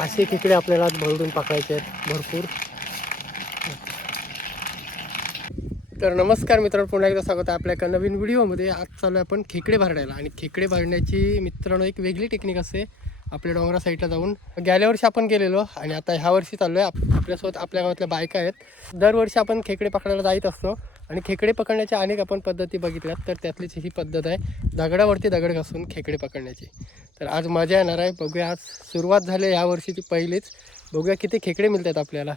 असे खेकडे आपल्याला आज भरडून पकडायचे आहेत भरपूर. तर नमस्कार मित्रांनो, पुन्हा एकदा स्वागत आहे आपल्या एका नवीन व्हिडिओमध्ये. आज चालू आहे आपण खेकडे भरडायला. आणि खेकडे भरण्याची मित्रांनो एक वेगळी टेक्निक असते आपल्या डोंगरा साईडला जाऊन. गेल्या वर्षी आपण गेलेलो आणि आता ह्या वर्षी चाललो आहे. आपल्यासोबत आपल्या गावातल्या बायका आहेत. दरवर्षी आपण खेकडे पकडायला जात असतो आणि खेकडे पकडण्याच्या अनेक आपण पद्धती बघितल्यात, तर त्यातलीच ही पद्धत आहे दगडावरती दगड घासून खेकडे पकडण्याची. तर आज मजा येणार आहे. बघूया, आज सुरुवात झाली ह्या वर्षीची पहिलीच. बघूया किती खेकडे मिळतात आपल्याला.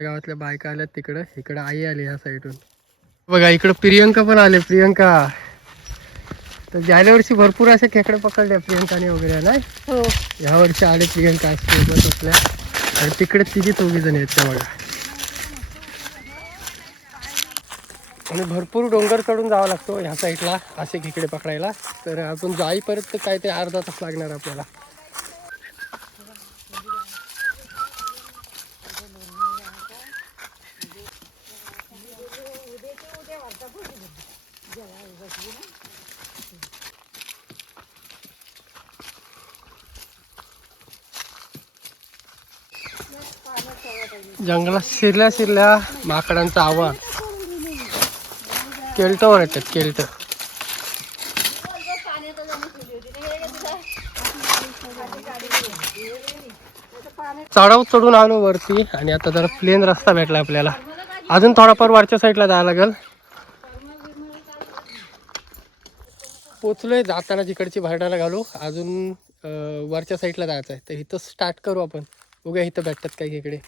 गावातल्या बायका आल्यात तिकडं, इकडं आई आली ह्या साईडून. बघा इकडं प्रियंका पण आले. प्रियंका तर गेल्या वर्षी भरपूर असे खेकडे पकडले प्रियंकाने वगैरे ना. हो, ह्या वर्षी आले प्रियंका सोबत असल्या. आणि तिकडे तिघी चौघी जण आहेत त्या बघा. आणि भरपूर डोंगर चढून जावं लागतो ह्या साईडला असे खेकडे पकडायला. तर अजून जाईपर्यंत काय ते अर्धा तास लागणार आपल्याला. जंगलात शिरल्या शिरल्या माकडांचा आवाज. केल्टवर येतात केल्ट. चढाव चढून आलो वरती आणि आता जरा प्लेन रस्ता भेटला आपल्याला. अजून थोडाफार वरच्या साईडला जायला लागेल. पोचलोय. जाताना जिकडची भरडायला घालू. अजून वरच्या साईडला जायचं आहे, तर इथं स्टार्ट करू आपण. बघूया इथं भेटतात काय खेकडे.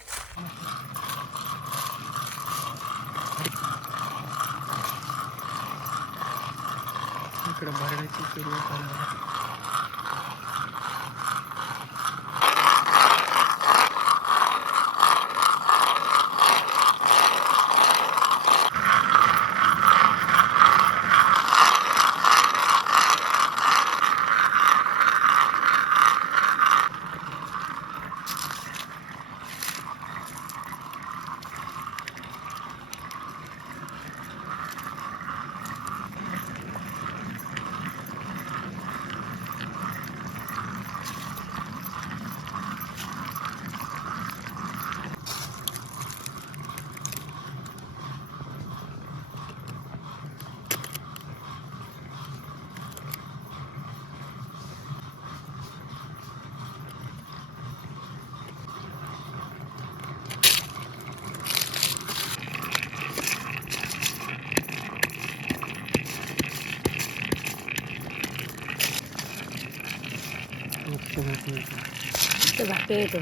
इकडे भरडायची सुरुवात झाली. घाटे येतो.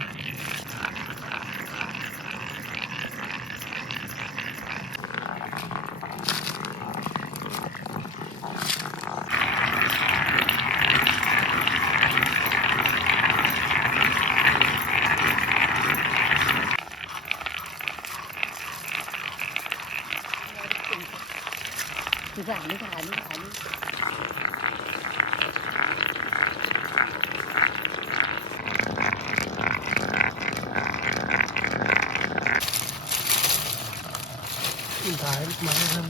आली आली आली. डायरेक्ट माझ्या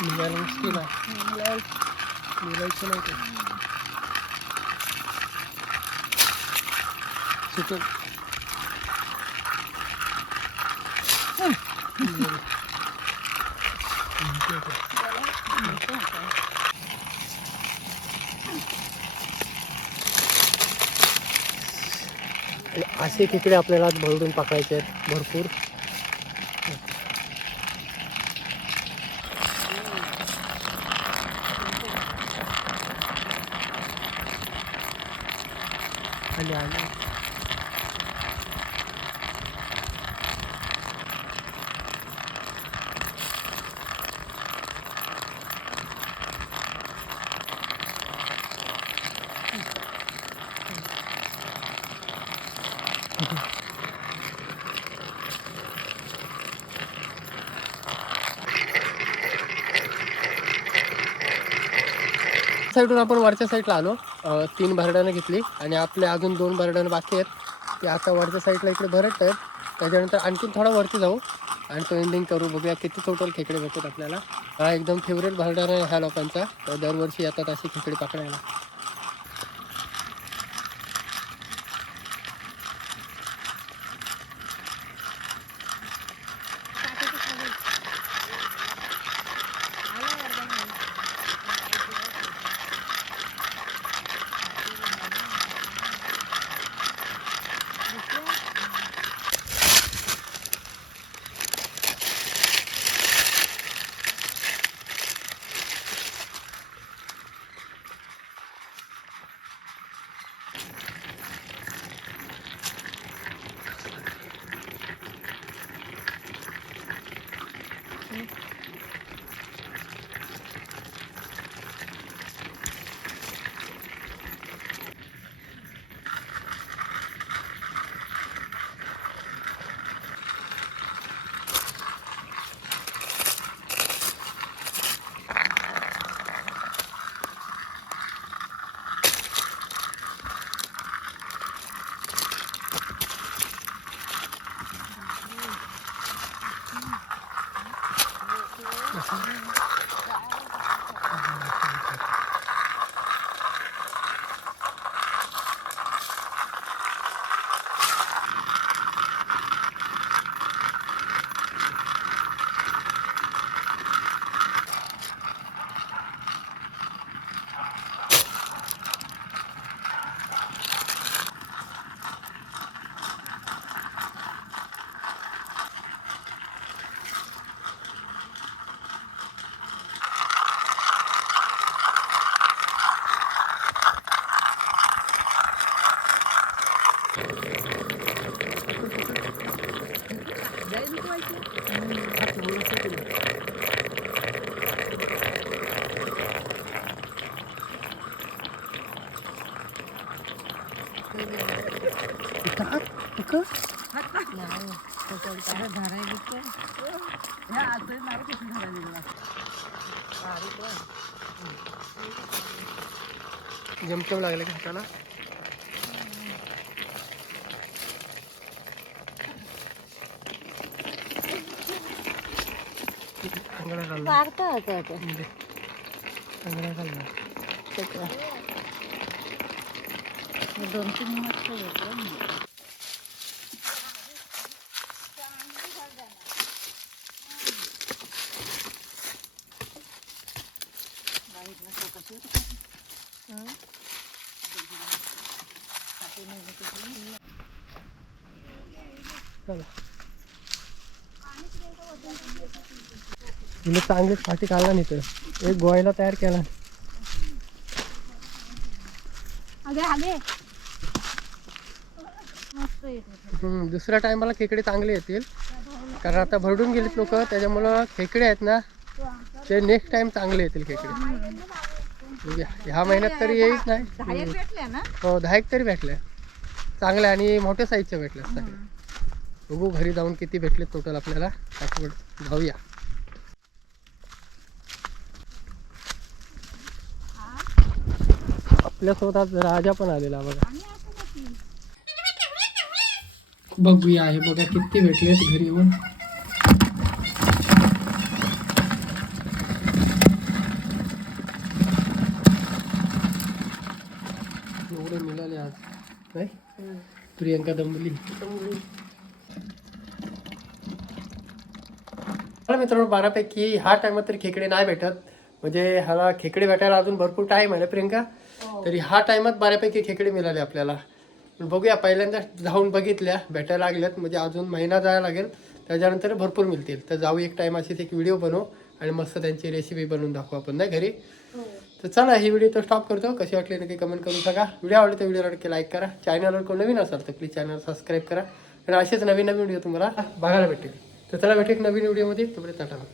निघायला मुश्किल आहे. निघायचं नाही ते सुटून असे खेकडे आपल्याला आज भरडून पकडायचे आहेत भरपूर. आले आले साईडून आपण वरच्या साईडला आलो. 3 भरड्यानं घेतली आणि आपल्या अजून 2 भरड्यानं बाकी आहेत ते आता वरच्या साईडला इकडे भरत आहेत. त्याच्यानंतर आणखीन थोडा वरती जाऊ आणि तो एंडिंग करू. बघूया किती टोटल खेकडे भेटतात आपल्याला. हा एकदम फेवरेट भरडाना आहे ह्या लोकांचा. तर दरवर्षी येतात अशी खेकडे पकडायला. जमकेम लागले का हाताला. दोन तीन मस्त होतं. तिने चांगलीच फाटी काढला नाही तर एक गोयला तयार केला. दुसऱ्या टायमाला खेकडे चांगले येतील कारण आता भरडून गेलेत लोक. त्याच्यामुळं खेकडे आहेत ना ते नेक्स्ट टाइम चांगले येतील खेकडे. ह्या महिन्यात तरी येईच नाही. हो 10 तरी भेटल्या चांगल्या आणि मोठ्या साईजच्या भेटल्या सगळ्या. बघू घरी जाऊन किती भेटले टोटल आपल्याला. जाऊया. आपल्यासोबत आज राजा पण आलेला बघा. बघूया आहे बघा किती भेटलेत घरी येऊन. एवढे मिळाले आज नाही. प्रियंका दंबली. मित्रांनो बारापैकी हा टायमात तरी खेकडे नाही भेटत, म्हणजे ह्याला खेकडे भेटायला अजून भरपूर टाइम आहे ना प्रियंका. तरी हा टायमात बऱ्यापैकी खेकडे मिळाले आपल्याला. बघूया पहिल्यांदा जाऊन बघितल्या भेटायला लागल्यात, म्हणजे अजून महिना जायला लागेल, त्याच्यानंतर भरपूर मिळतील. तर जाऊ एक टाइम अशीच एक व्हिडिओ बनवू आणि मस्त त्यांची रेसिपी बनवून दाखवू आपण नाही घरी. तर चला ही व्हिडिओ तर स्टॉप करतो. कशी वाटली नक्की कमेंट करून सांगा. व्हिडिओ आवडले तर व्हिडिओला नक्की लाईक करा. चॅनलवर कोण नवीन असाल तर प्लीज चॅनल सबस्क्राईब करा आणि असेच नवीन नवीन व्हिडिओ तुम्हाला बघायला भेटेल. तर चला भेटेल नवीन व्हिडिओमध्ये. तोपर्यंत टाटा.